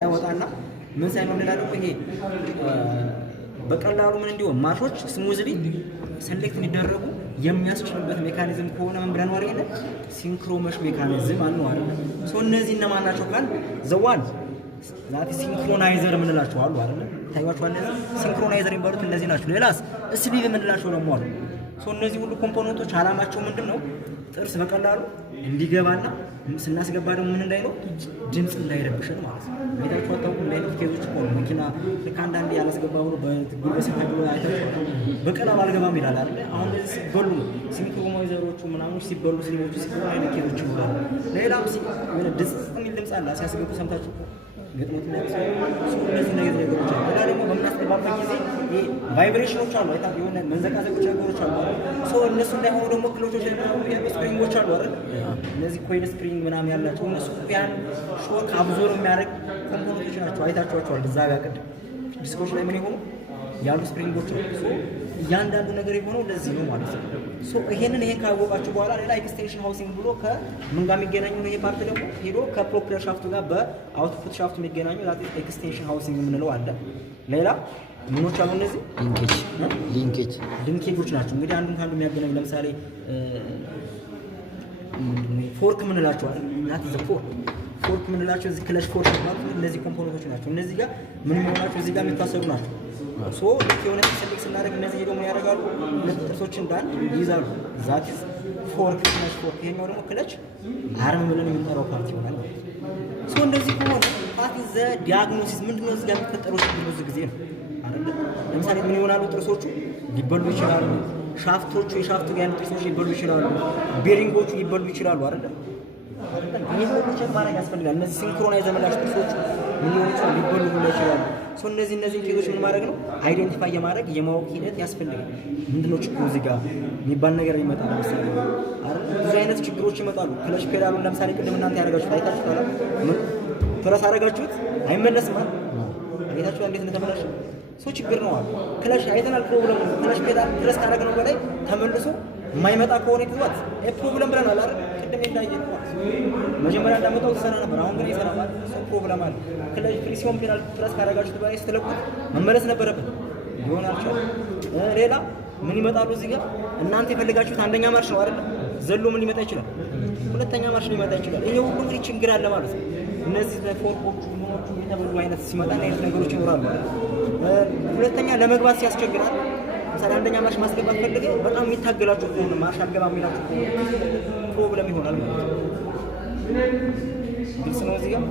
ያወጣና ምን ሳይሆን እንዳለው ይሄ በቀላሉ ምን እንዲሆን ማሾች ስሙዝሊ ሰሌክት እንዲደረጉ የሚያስችልበት ሜካኒዝም ከሆነ ምን ብለን ወሬ ነው ሲንክሮመሽ ሜካኒዝም አለው አይደል? ሶ እነዚህ እነማን ናቸው ካል ዘዋን ዛት ሲንክሮናይዘር ምን እንላቸው አሉ አይደል? ታይዋቸው እነዚህ ሲንክሮናይዘር የሚባሉት እነዚህ ናቸው። ሌላስ ስፒድ ምን እንላቸው ደግሞ አሉ። ሶ እነዚህ ሁሉ ኮምፖነንቶች አላማቸው ምንድነው? ጥርስ በቀላሉ እንዲገባና ስናስገባ ደግሞ ምን እንዳይለው ድምጽ እንዳይረብሽን ማለት ነው። ቤታችሁ አጣውቁ እንዳይነት ኬዞች እኮ ነው መኪና ለካንዳንዴ ያላስገባ ብሎ በጉልበት ሲታገሉ አይታችሁ በቀላሉ አልገባም ይላል አይደል? አሁን እዚህ ሲበሉ ሲንክሮናይዘሮቹ ምናምን ሲበሉ ሲሞቱ ሲበሉ አይነት ኬዞች ይኖራሉ። ሌላም ምን ድምጽ አለ ሲያስገቡ ሰምታችሁ ገጥሞት ነው እነዚህ ነገሮች አሉ። ሌላ ደግሞ በምናስገባበት ጊዜ ይሄ ቫይብሬሽኖች አሉ አይታ የሆነ መንዘቃዘቆች ነገሮች አሉ። ሶ እነሱ እንዳይሆኑ ደግሞ ክሎቾች ስፕሪንጎች አሉ አይደል? እነዚህ ኮይል ስፕሪንግ ምናምን ያላቸው እነሱ ያን ሾክ አብዞር የሚያደርግ ኮምፖነንቶች ናቸው። አይታችኋቸዋል እዛ ጋር ቅድም ዲስኮች ላይ ምን ይሆኑ ያሉ ስፕሪንጎች ነው። ሶ እያንዳንዱ ነገር የሆነው ለዚህ ነው ማለት ነው። ሶ ይሄንን ካወቃችሁ በኋላ ሌላ ኤክስቴንሽን ሃውሲንግ ብሎ ከምን ጋር የሚገናኙ ነው። ይሄ ፓርት ደግሞ ሄዶ ከፕሮፔለር ሻፍቱ ጋር በአውትፑት ሻፍቱ የሚገናኙ ዛት ኤክስቴንሽን ሃውሲንግ የምንለው አለ። ሌላ ምኖች አሉ እነዚህ ሊንኬጆች ናቸው። እንግዲህ አንዱን ከአንዱ የሚያገናኙ ለምሳሌ ፎርክ ምንላቸው አለ ናት ዘ ፎርክ ምንላቸው እዚህ ክለሽ ፎርክ ማለት እነዚህ ኮምፖነንቶች ናቸው። እነዚህ ጋር ምን የሚሆናቸው እዚህ ጋር የሚታሰሩ ናቸው። ሶ የሆነ ሰሌክት ስናደርግ እነዚህ ደግሞ ያደርጋሉ ሁለት ጥርሶችን እንዳንድ ይይዛሉ። ዛት ፎርክ ክለች ፎርክ ይሄኛው ደግሞ ክለች አርም ብለን የምንጠራው ፓርት ይሆናል ማለት ነው። ሶ እንደዚህ ከሆነ ፓርት ዘ ዲያግኖሲስ ምንድነው እዚህ ጋር የሚፈጠረው ችግር ብዙ ጊዜ ነው አይደል? ለምሳሌ ምን ይሆናሉ ጥርሶቹ ሊበሉ ይችላሉ። ሻፍቶቹ የሻፍቱ ጋር ያሉ ጥርሶች ሊበሉ ይችላሉ። ቤሪንጎቹ ሊበሉ ይችላሉ አይደል? ይሄ ሁሉ ቼክ ማድረግ ያስፈልጋል። እነዚህ ሲንክሮናይዝ ያመላሽ ጥርሶቹ ምን ይሆናሉ ሊበሉ ይችላሉ። ሶ እነዚህ ኬዞች ምን ማድረግ ነው አይዴንቲፋይ የማድረግ የማወቅ ሂደት ያስፈልጋል። ምንድነው ችግሩ እዚህ ጋር የሚባል ነገር ይመጣል። ለምሳሌ አይደል ብዙ አይነት ችግሮች ይመጣሉ። ክለሽ ፔዳሉን ለምሳሌ ቅድም እናንተ ያደረጋችሁት አይታችሁታል። ምን ፕረስ አደረጋችሁት አይመለስም አይደል? አይታችሁታል እንዴት እንደተመለሰ ሶ ችግር ነው አይደል? ክለሽ አይተናል ፕሮብለም ነው። ክለሽ ፔዳል ፕረስ ካደረግነው በላይ ተመልሶ የማይመጣ ከሆነ ይተዋት ፕሮብለም ብለናል አይደል? ቅድም እንዳየነው መጀመሪያ እንዳመጣው ተሰራ ነበር። አሁን ግን ይሰራል ማለት ነው። ፕሮብለም አለ። ክለሽ ፍሪሲዮን ፔዳል ፕረስ ካደረጋችሁት በላይ ስትለቁት መመለስ ነበረበት ይሆናል። ሌላ ምን ይመጣሉ እዚህ ጋር እናንተ የፈልጋችሁት አንደኛ ማርሽ ነው አይደል? ዘሎ ምን ሊመጣ ይችላል? ሁለተኛ ማርሽ ሊመጣ ይችላል። ይሄ ሁሉ እንግዲህ ችግር አለ ማለት ነው። እነዚህ ፎርኮቹ ምኖቹ የተበሉ አይነት ሲመጣ አይነት ነገሮች ይኖራሉ ማለት ነው። ሁለተኛ ለመግባት ሲያስቸግራል። ለምሳሌ አንደኛ ማርሽ ማስገባት ፈልገ በጣም የሚታገላችሁ ከሆነ ማርሽ አልገባም የሚላችሁ ከሆነ ፕሮብለም ይሆናል ማለት ነው። ግልጽ ነው እዚህ ጋር